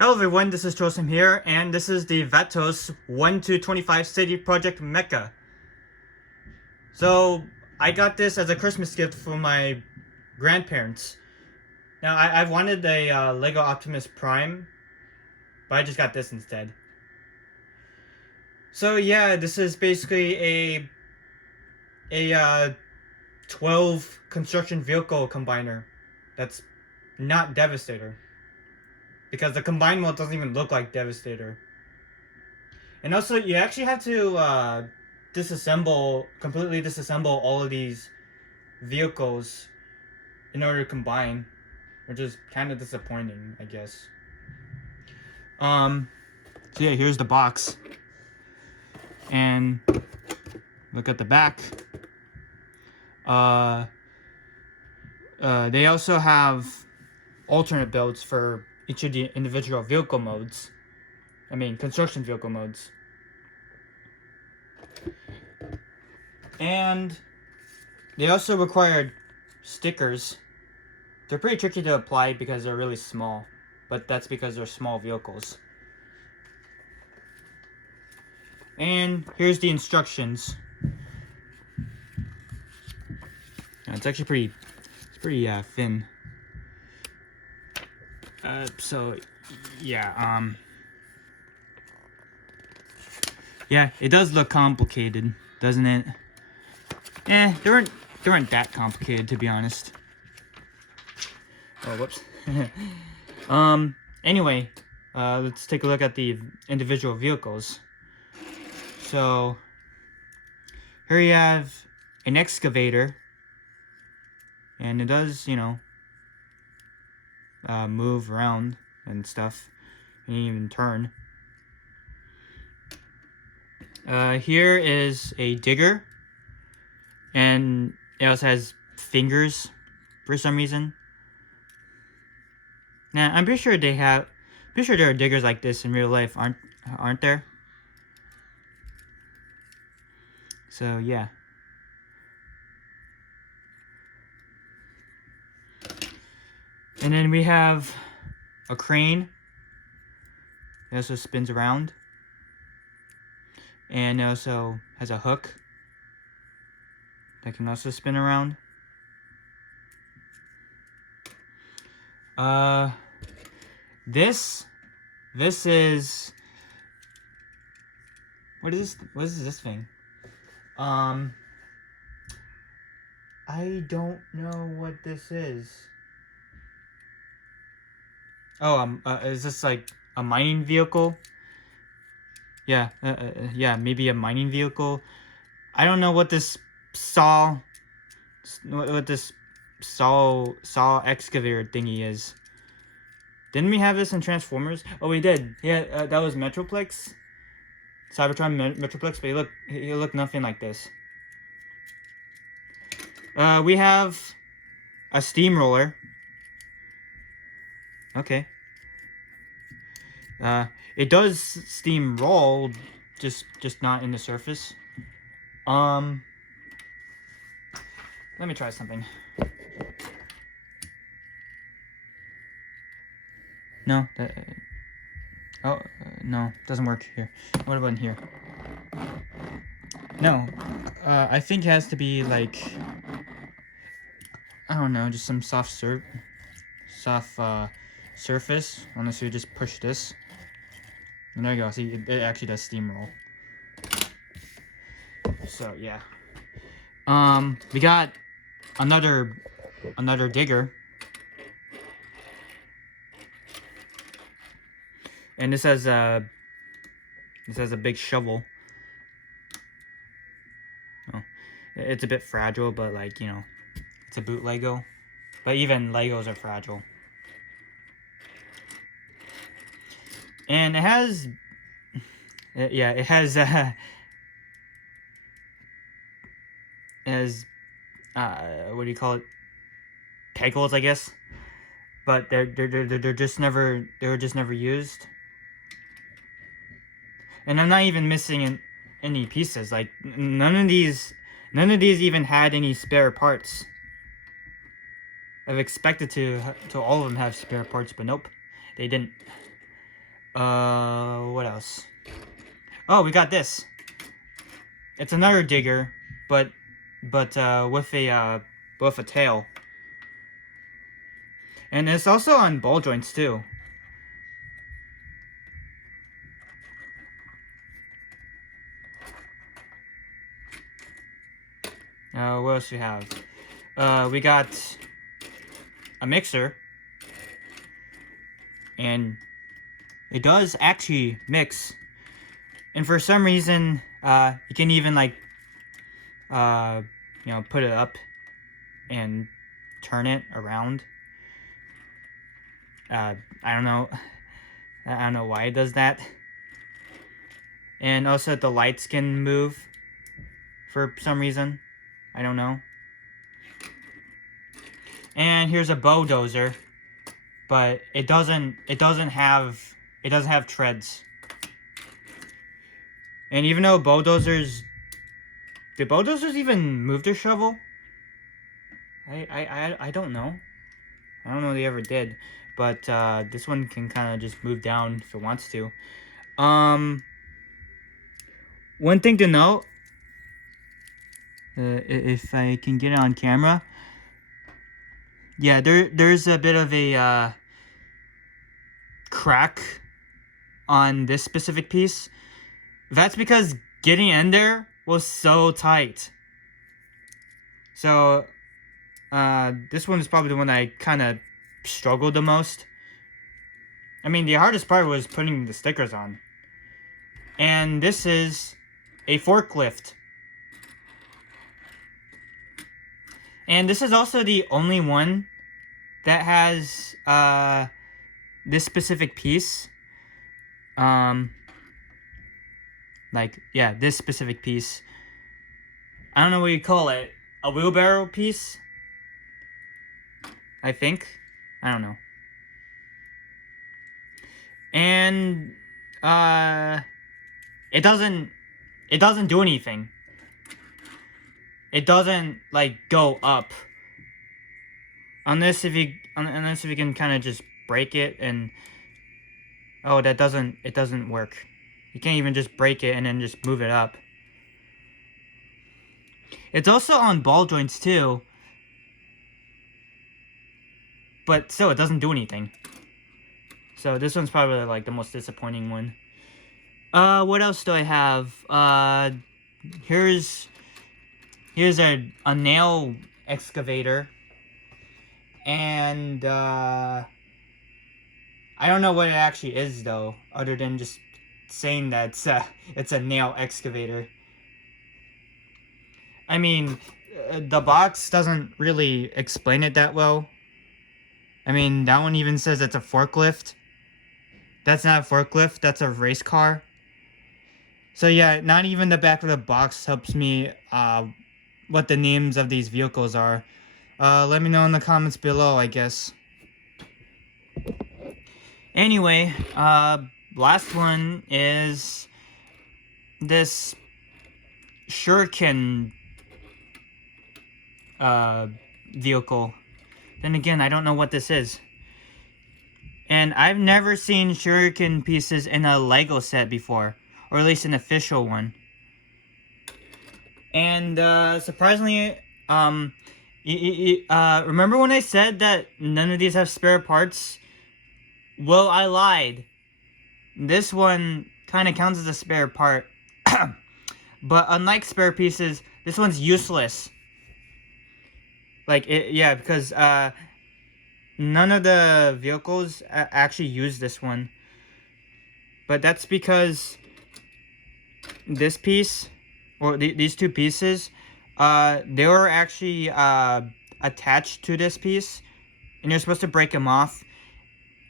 Hello everyone, this is Joseph here, and this is the Vatos 1 to 25 City Project Mecha. So, I got this as a Christmas gift from my grandparents. Now, I've wanted a Lego Optimus Prime, but I just got this instead. So yeah, this is basically a 12 construction vehicle combiner that's not Devastator. Because the combined mode doesn't even look like Devastator. And also, you actually have to completely disassemble all of these vehicles in order to combine, which is kind of disappointing, I guess. So yeah, here's the box. And look at the back. They also have alternate builds for each of the individual vehicle modes. I mean, construction vehicle modes. And they also required stickers. They're pretty tricky to apply because they're really small, but that's because they're small vehicles. And here's the instructions. It's actually pretty thin. So yeah, yeah, it does look complicated, doesn't it? They weren't that complicated, to be honest. Oh, whoops. Anyway, let's take a look at the individual vehicles. So, here you have an excavator. And it does, move around and stuff. And even turn. Here is a digger. And it also has fingers for some reason. Now, I'm pretty sure there are diggers like this in real life, aren't there? So yeah. And then we have a crane. It also spins around. And it also has a hook that can also spin around. This is... What is this thing? I don't know what this is. Oh, is this like a mining vehicle? Yeah, yeah, maybe a mining vehicle. I don't know what this saw excavator thingy is. Didn't we have this in Transformers? Oh, we did. Yeah, that was Metroplex. Cybertron Metroplex, but he looked nothing like this. We have a steamroller. Okay. It does steamroll, just not in the surface. Let me try something. No, no, doesn't work here. What about in here? No, I think it has to be like, I don't know, just some soft surface, unless you just push this. And there you go, see, it actually does steamroll. So, yeah. We got another digger. And this has a big shovel. Oh, it's a bit fragile, but like, it's a boot Lego. But even Legos are fragile. And it has, yeah, it has what do you call it? Peg holes, I guess. But they were just never used. And I'm not even missing any pieces. Like none of these even had any spare parts. I've expected to all of them have spare parts, but nope, they didn't. What else? Oh, we got this. It's another digger, but with a tail. And it's also on ball joints too. What else we have? We got a mixer, and it does actually mix. And for some reason, you can even like, put it up and turn it around. I don't know. I don't know why it does that. And also the lights can move for some reason. I don't know. And here's a bulldozer, but it doesn't have treads. And even though bulldozers, did bulldozers even move their shovel? I don't know. I don't know if they ever did. But this one can kind of just move down if it wants to. One thing to note, if I can get it on camera, yeah, there's a bit of a crack on this specific piece. That's because getting in there was so tight. So this one is probably the one I kind of struggled the most. I mean, the hardest part was putting the stickers on. And this is a forklift. And this is also the only one that has this specific piece. This specific piece. I don't know what you call it. A wheelbarrow piece? I think. I don't know. And it doesn't do anything. It doesn't like go up. Unless if you can kind of just break it and it doesn't work. You can't even just break it and then just move it up. It's also on ball joints too. But still, it doesn't do anything. So this one's probably like the most disappointing one. What else do I have? Here's a nail excavator. And I don't know what it actually is though, other than just saying that it's a nail excavator. I mean, the box doesn't really explain it that well. I mean, that one even says it's a forklift. That's not a forklift, that's a race car. So yeah, not even the back of the box helps me what the names of these vehicles are. Let me know in the comments below, I guess. Anyway, last one is this shuriken vehicle. Then again, I don't know what this is. And I've never seen shuriken pieces in a Lego set before, or at least an official one. And surprisingly, remember when I said that none of these have spare parts? Well, I lied. This one kind of counts as a spare part. But unlike spare pieces, this one's useless. Because none of the vehicles actually use this one. But that's because this piece, or these two pieces, they were actually attached to this piece. And you're supposed to break them off.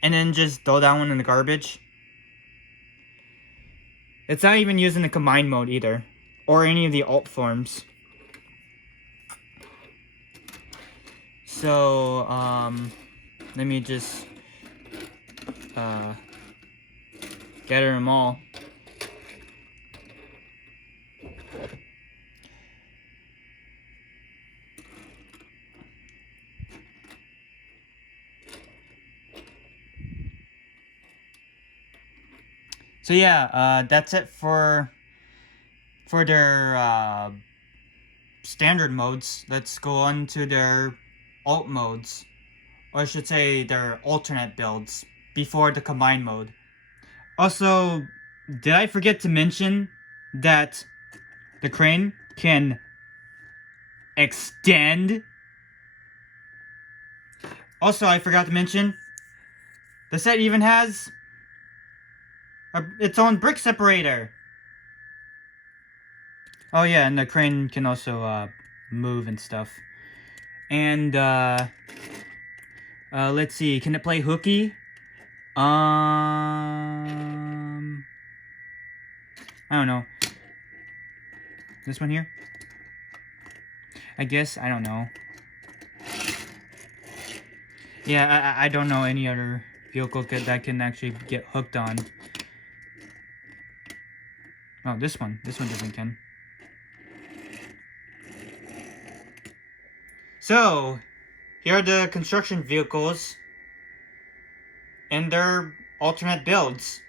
And then just throw that one in the garbage. It's not even used in the combined mode either. Or any of the alt forms. So, let me just gather them all. So yeah, that's it for their standard modes. Let's go on to their alt modes, or I should say their alternate builds before the combined mode. Also, did I forget to mention that the crane can extend? Also, I forgot to mention the set even has its own brick separator. Oh yeah, and the crane can also move and stuff. And let's see, can it play hooky? I don't know. This one here? I guess, I don't know. Yeah, I don't know any other vehicle that can actually get hooked on. Oh, this one doesn't can. So, here are the construction vehicles and their alternate builds.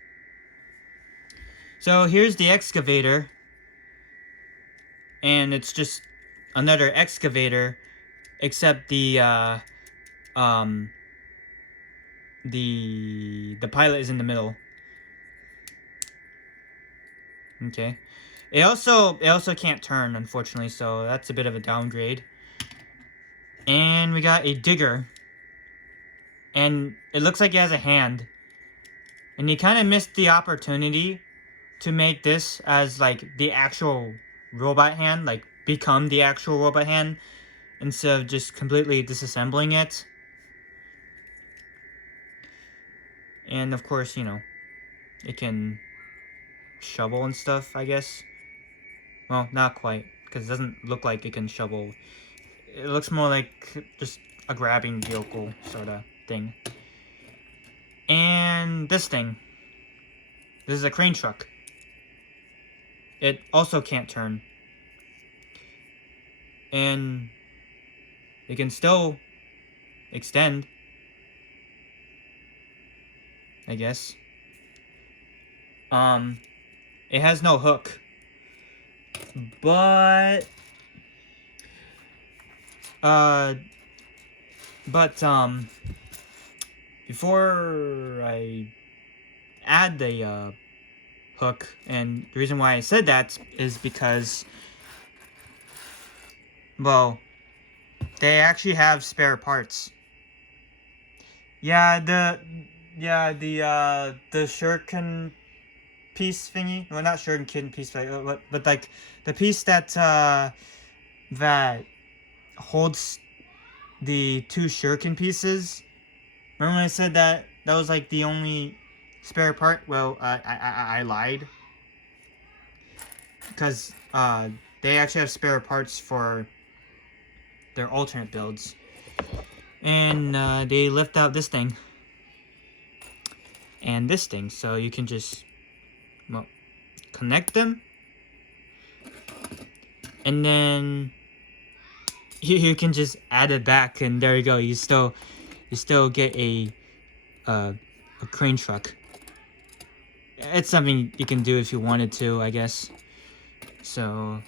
So here's the excavator, and it's just another excavator, except the pilot is in the middle. Okay. It also can't turn, unfortunately, so that's a bit of a downgrade. And we got a digger. And it looks like it has a hand. And you kind of missed the opportunity to make this as like the actual robot hand, like become the actual robot hand, instead of just completely disassembling it. And of course, you know, it can shovel and stuff, I guess. Well, not quite, because it doesn't look like it can shovel. It looks more like just a grabbing vehicle sort of thing. And this thing. This is a crane truck. It also can't turn. And it can still extend, I guess. It has no hook. But before I add the hook, and the reason why I said that is because, well, they actually have spare parts. Yeah, the shuriken piece thingy. Well, not shuriken piece, but like the piece that that holds the two shuriken pieces. Remember when I said that was like the only spare part? Well, I lied, because they actually have spare parts for their alternate builds, and they left out this thing and this thing, so you can just, well, connect them, and then you can just add it back, and there you go. You still get a crane truck. It's something you can do if you wanted to, I guess. So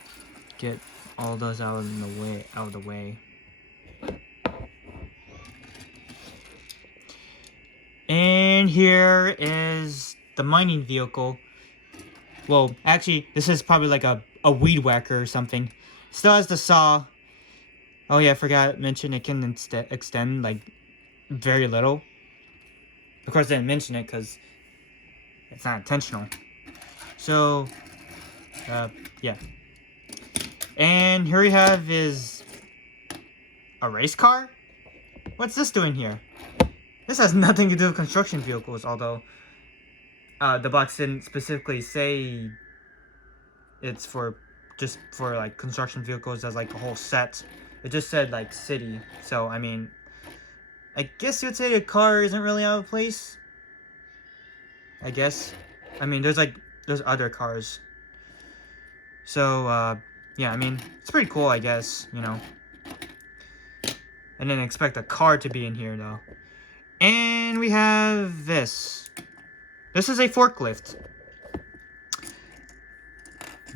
get all those out of the way. And here is the mining vehicle. Well, actually, this is probably like a weed whacker or something. Still has the saw. Oh yeah, I forgot to mention it can extend like very little. Of course, I didn't mention it because it's not intentional. So, yeah. And here we have is a race car? What's this doing here? This has nothing to do with construction vehicles, although the box didn't specifically say it's just for like construction vehicles as like a whole set. It just said like city. So, I mean, I guess you'd say a car isn't really out of place. I guess. I mean, there's other cars. So, yeah, I mean, it's pretty cool, I guess, you know. I didn't expect a car to be in here, though. And we have this. This is a forklift.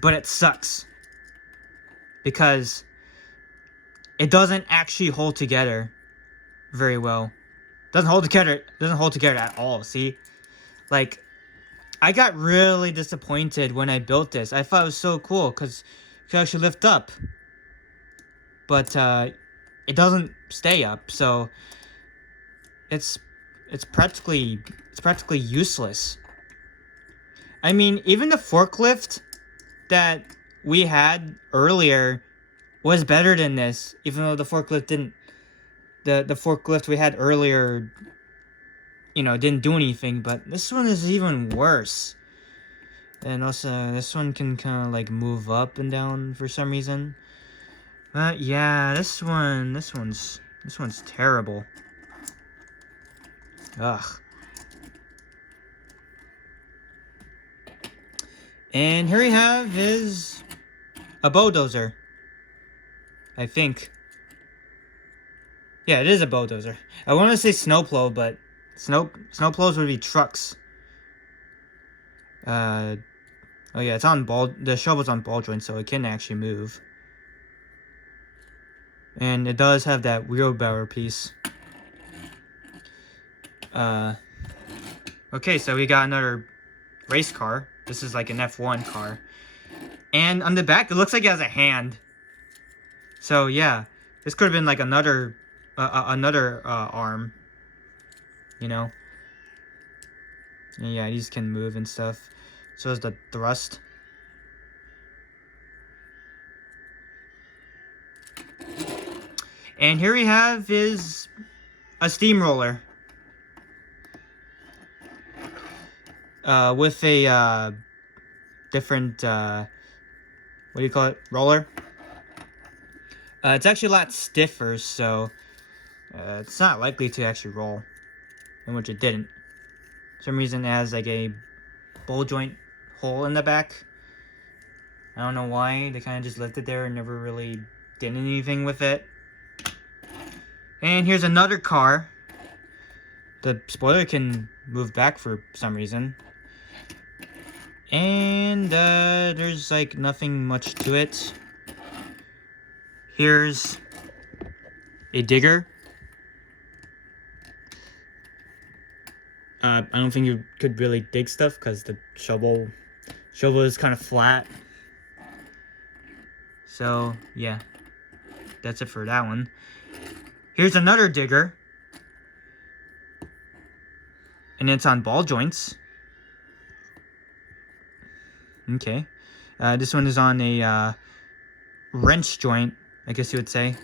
but it sucks because it doesn't actually hold together very well. Doesn't hold together at all. See, like, I got really disappointed when I built this. I thought it was so cool because it could actually lift up, but it doesn't stay up, so it's practically useless. I mean, even the forklift that we had earlier was better than this, even though the forklift didn't. The forklift we had earlier, didn't do anything, but this one is even worse. And also, this one can kind of like move up and down for some reason. But yeah, this one's terrible. Ugh. And here we have is a bulldozer. I think. Yeah, it is a bulldozer. I want to say snowplow, but snowplows would be trucks. Oh yeah, the shovel's on ball joint, so it can actually move. And it does have that wheelbarrow piece. Okay, so we got another race car. This is like an F1 car. And on the back, it looks like it has a hand. So yeah, this could have been like another arm. And yeah, these can move and stuff. So is the thrust. And here we have is a steamroller. With a different what do you call it? Roller. It's actually a lot stiffer, so it's not likely to actually roll, in which it didn't. For some reason it has like a ball joint hole in the back. I don't know why. They kind of just left it there and never really did anything with it. And here's another car. The spoiler can move back for some reason. And there's like nothing much to it. Here's a digger. I don't think you could really dig stuff because the shovel is kind of flat. So yeah, that's it for that one. Here's another digger, and it's on ball joints. Okay, this one is on a wrench joint, I guess you would say.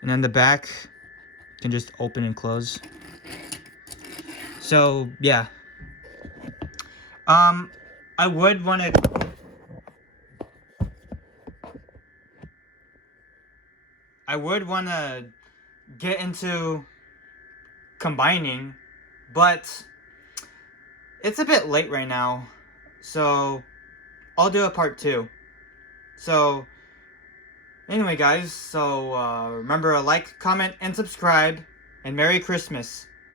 And then the back can just open and close. So yeah, I would want to get into combining, but it's a bit late right now, so I'll do a part 2. So anyway guys, so remember to like, comment, and subscribe, and Merry Christmas.